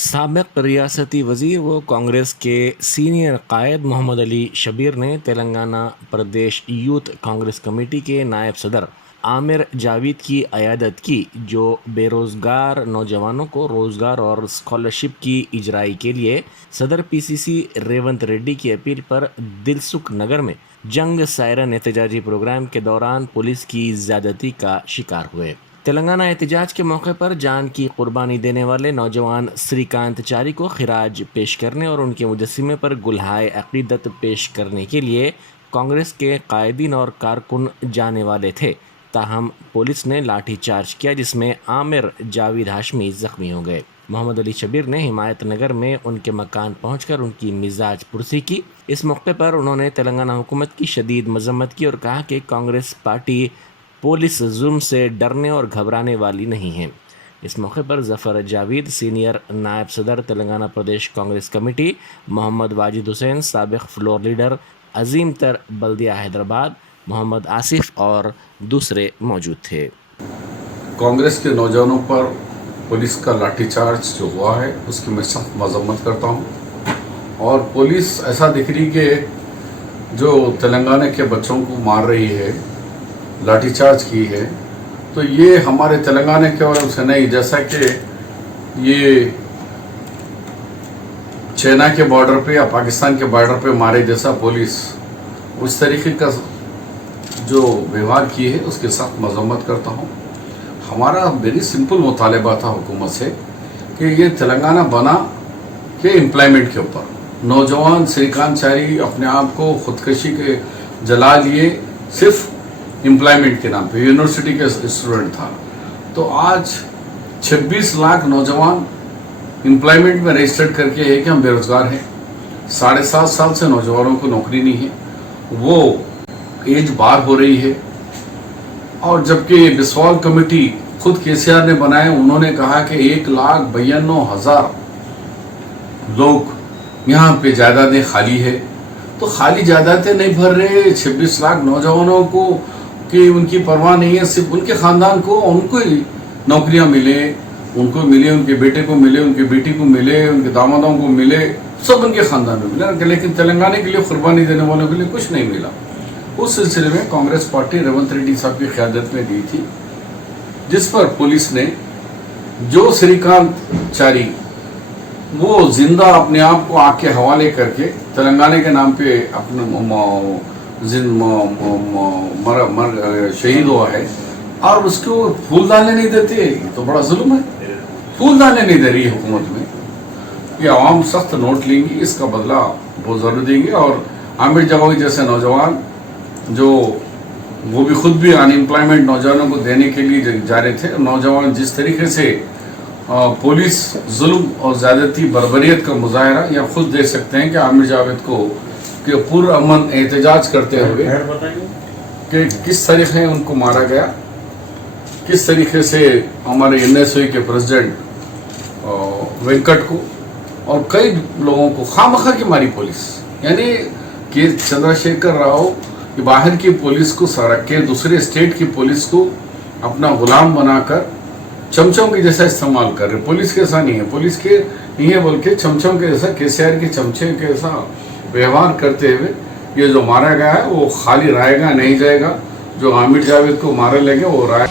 साबिक़ रियासती वज़ीर व कांग्रेस के सीनियर कायद मोहम्मद अली शबीर ने तेलंगाना प्रदेश यूथ कांग्रेस कमेटी के नायब सदर आमिर जावेद की क़यादत की, जो बेरोज़गार नौजवानों को रोज़गार और स्कॉलरशिप की इजराई के लिए सदर पीसीसी रेवंत रेड्डी की अपील पर दिलसुख नगर में जंग सायरन एहतजाजी प्रोग्राम के दौरान पुलिस की ज़्यादती का शिकार हुए। तेलंगाना एहतजाज के मौके पर जान की कुर्बानी देने वाले नौजवान श्रीकांत चारी को खिराज पेश करने और उनके मुजस्सिमे पर गुलहाए अकीदत पेश करने के लिए कांग्रेस के कायदीन और कारकुन जाने वाले थे, ताहम पुलिस ने लाठीचार्ज किया, जिसमें आमिर जावेद हाशमी जख्मी हो गए। मोहम्मद अली शबीर ने हिमायत नगर में उनके मकान पहुंचकर उनकी मिजाज पुरसी की। इस मौके पर उन्होंने तेलंगाना हुकूमत की शदीद मजम्मत की और कहा कि कांग्रेस पार्टी पुलिस जुल्म से डरने और घबराने वाली नहीं है। इस मौके पर जफ़र जावेद, सीनियर नायब सदर तेलंगाना प्रदेश कांग्रेस कमेटी, मोहम्मद वाजिद हुसैन, साबिक़ फ्लोर लीडर अजीम तर बल्दिया हैदराबाद, मोहम्मद आसिफ और दूसरे मौजूद थे। कांग्रेस के नौजवानों पर पुलिस का लाठीचार्ज जो हुआ है उसकी मैं सख्त मजम्मत करता हूँ। और पुलिस ऐसा दिख रही कि जो तेलंगाना के बच्चों को मार रही है, लाठीचार्ज की है, तो ये हमारे तेलंगाना के वजह से नहीं, जैसा कि ये चाइना के बॉर्डर पे या पाकिस्तान के बॉर्डर पे मारे जैसा पुलिस उस तरीके का जो व्यवहार की है उसके साथ मजम्मत करता हूँ। हमारा वेरी सिंपल मुतालबा था हुकूमत से कि ये तेलंगाना बना के एम्प्लॉयमेंट के ऊपर। नौजवान श्रीकांत चारी अपने आप को खुदकशी के जला लिए सिर्फ एम्प्लॉयमेंट के नाम पे, यूनिवर्सिटी के स्टूडेंट था। तो आज 26 लाख नौजवान एम्प्लॉयमेंट में रजिस्टर्ड करके है कि हम बेरोजगार हैं। 7.5 साल से नौजवानों को नौकरी नहीं है, वो एज बार हो रही है। और जबकि बिस्वाल कमेटी खुद केसीआर ने बनाए, उन्होंने कहा कि 1,92,000 लोग यहाँ पे जायदादें खाली है। तो खाली जायदादें नहीं भर रहे 26 लाख नौजवानों को कि उनकी परवाह नहीं है, सिर्फ उनके खानदान को उनको ही नौकरियां मिले, उनको मिले, उनके बेटे को मिले, उनकी बेटी को मिले, उनके दामादों को मिले, सब उनके खानदान में मिले, लेकिन तेलंगाना के लिए कुर्बानी देने वालों के लिए कुछ नहीं मिला। उस सिलसिले में कांग्रेस पार्टी रेवंत रेड्डी साहब की क़यादत में दी थी, जिस पर पुलिस ने जो श्रीकांत चारी वो जिंदा अपने आप को आग के हवाले करके तेलंगाना के नाम पे अपने शहीद हुआ है, और उसको फूल डालने नहीं देते, तो बड़ा जुल्म है। फूल डालने नहीं दे रही है हुकूमत में। ये आवाम सख्त नोट लेंगी, इसका बदला बहुत जरूर देंगे। और आमिर जावेद जैसे नौजवान जो वो भी खुद भी अनएम्प्लॉयमेंट नौजवानों को देने के लिए जा रहे थे, नौजवान जिस तरीके से पुलिस जुल्म और ज़्यादती बर्बरियत का मुजाहरा, या खुद देख सकते हैं कि आमिर जावेद को कि पुरअमन एहतजाज करते हुए कि किस तरीके उनको मारा गया, किस तरीके से हमारे NSOE के प्रेसिडेंट वेंकट को और कई लोगों को खामखा की मारी पुलिस। यानी कि चंद्रशेखर राव कि बाहर की पुलिस को सड़क के दूसरे स्टेट की पुलिस को अपना गुलाम बनाकर चमचों के जैसा इस्तेमाल कर रहे। पुलिस के ऐसा नहीं है, पुलिस के नहीं है बल्कि चमचों के जैसा, केसीआर के चमचे के जैसा व्यवहार करते हुए ये जो मारा गया है वो खाली रहेगा नहीं जाएगा। जो आमिर जावेद को मारा लेंगे वो राय